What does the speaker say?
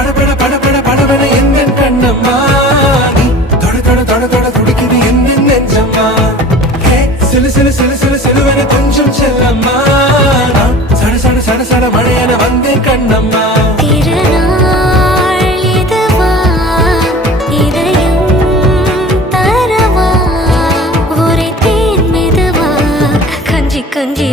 படபட படபட படபட எந்த கண்ணம்மா நீ தொட தொட தொட தொட துடிக்குது எந்த நெஞ்சம்மா ஹே சிலு சிலு சிலு சிலு சிலுவன கொஞ்சம் செல்லம்மா நான் சட சட சட சட மழையன வந்தேன் கண்ணம்மா திருநாள் இதுவா இதயம் தரவா ஒரே தேன் மெதுவா கஞ்சி கஞ்சி